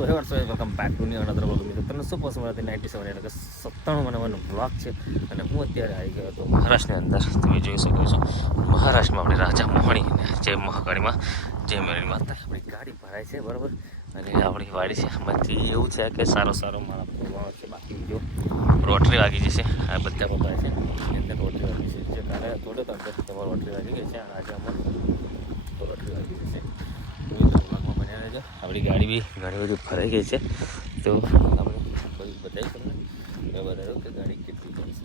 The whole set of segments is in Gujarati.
Welcome back to new another vlog. મિત્રો તમને શું પસંદ હતી 97 એટલે કે 97 મને વ્લોગ છે. અને હું અત્યારે આવી ગયો હતો મહારાષ્ટ્રની અંદર. તમે જોઈ શકો છો મહારાષ્ટ્રમાં આપણે રાજા મોહણી જે મહાકાળીમાં જે મેરી માતા આપણી ગાડી ભરાય છે બરાબર. અને આપણી વાડી છે એમાંથી એવું છે કે સારો મારા બોલવાનો છે. બાકી બીજો રોટરી વાગી જશે. આ બધા પપ્પાય છે એની અંદર રોટરી વાગી છે. જે કાલે થોડો તો અંદરથી તમારે રોટરી વાગી ગઈ છે અને આજે અમારે રોટરી વાગી જશે. આપણી ગાડી બી ઘણી બધી ભરાઈ ગઈ છે. તો આપણે બધું બતાવી તમને એ બતાવ્યું કે ગાડી કેટલી ભરી છે.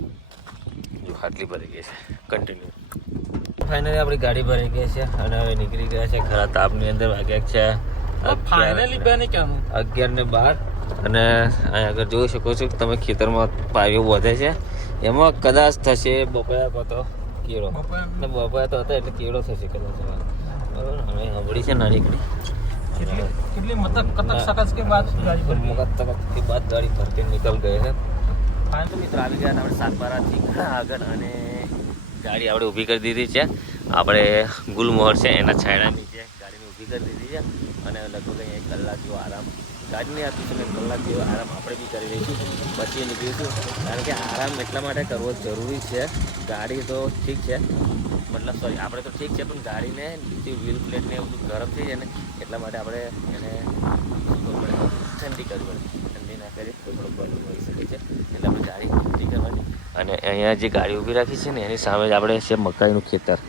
જો આટલી ભરી ગઈ છે કન્ટિન્યુ. ફાઇનલી આપણી ગાડી ભરાઈ ગઈ છે અને હવે નીકળી ગયા છે ખરા તાપની અંદર. વાગ્યા છે 11:12 અને અહીંયા આગળ જોઈ શકો છો કે તમે ખેતરમાં પાયો વધે છે. એમાં કદાચ થશે બપોયા તો કેળો બપોયા તો હતા એટલે કેળો થશે કદાચ બરાબર. અને હમણી છે નાની કેટલી सकत के बाद गाड़ी भरते निकल गए हैं. ફાઇનલ મિત્રો આવી ગયા આપણે સાતબારાથી ઘણા આગળ અને ગાડી આપણે ઊભી કરી દીધી છે. આપણે ગુલમોહર છે એના છાંયડા નીચે ગાડીને ઊભી કરી દીધી છે. અને લગભગ અહીંયા 1 કલાક જેવો આરામ ગાડીને આપીશું અને કલાક જેવો આરામ આપણે બી કરી દઈશું. પછી નીકળીશું કારણ કે આરામ એટલા માટે કરવો જરૂરી છે. ગાડી તો ઠીક છે મતલબ સોરી આપણે તો ઠીક છે પણ ગાડીને જે વ્હીલ પ્લેટને એવું બધું ગરમ થઈ જાય ને એટલા માટે આપણે એને ઠંડી કરવી પડે. ઠંડી ના કરીએ તો થોડો પ્રોબ્લેમ હોઈ શકે છે એટલે આપણે ગાડી ઠંડી કરવાની. અને અહીંયા જે ગાડી ઊભી રાખી છે ને એની સામે જ આપણે છે મકાઈનું ખેતર.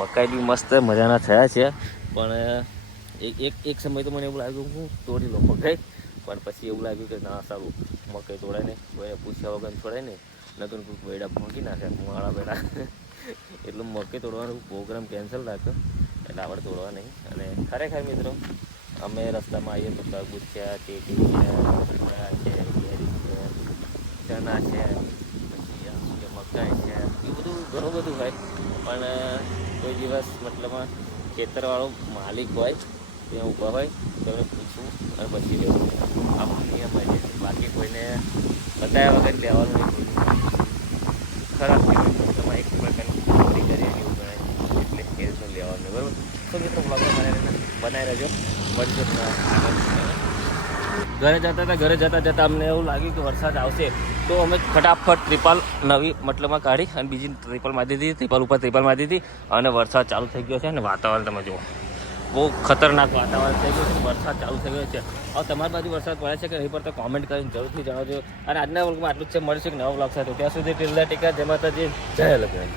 મકાઈ બી મસ્ત મજાના થયા છે. પણ એક સમય તો મને એવું લાગ્યું હું તોડી લો મકાઈ. પણ પછી એવું લાગ્યું કે ના સારું મકાઈ તોડાય ને કોઈ પૂછ્યા વગર છોડાય ને નતું કોઈ વેડા ભોંકી નાખે માળા બેડા એટલે મકાઈ તોડવાનો પ્રોગ્રામ કેન્સલ રાખ્યો એટલે આપણે તોડવા નહીં. અને ખરેખર મિત્રો અમે રસ્તામાં આવીએ તો તરબૂચ છે, ટેટી છે, છે, કેરી છે, ચણા છે, પછી શું કે મકાઈ છે, એ બધું ઘણું બધું હોય. પણ કોઈ દિવસ મતલબમાં ખેતરવાળો માલિક હોય ત્યાં ઊભા હોય તો એમને પૂછવું અને પછી લેવું આપણો નિયમ હોય છે. બાકી કોઈને બતાવ્યા વગર લેવાનું નહીં. ખરાબ મતલબમાં એક પ્રકારની ચોરી કરીએ એવું ગણાય એટલે એ રીતનું લેવાનું નહીં બરાબર. તો મિત્રો બ્લોગમાં બનાવી રહેજો. મળશે ઘરે જતા અમને એવું લાગ્યું કે વરસાદ આવશે તો અમે ફટાફટ ત્રિપાલ નવી મતલબમાં કાઢી અને બીજી ત્રિપાલ મારી દીધી. ત્રિપાલ ઉપર ત્રિપાલ મારી દીધી અને વરસાદ ચાલુ થઈ ગયો છે. અને વાતાવરણ તમે જુઓ બહુ ખતરનાક વાતાવરણ થઈ ગયું છે. વરસાદ ચાલુ થઈ ગયો છે. હવે તમારી બાજુ વરસાદ પડે છે કે નહીં પડતો કોમેન્ટ કરીને જરૂરથી જણાવજો. અને આજના વર્ગમાં આટલું જ છે. મળશે કે નવા બ્લોગ સાથે ત્યાં સુધી ટીલ ટીકા જય માતાજી જય લગ્ન.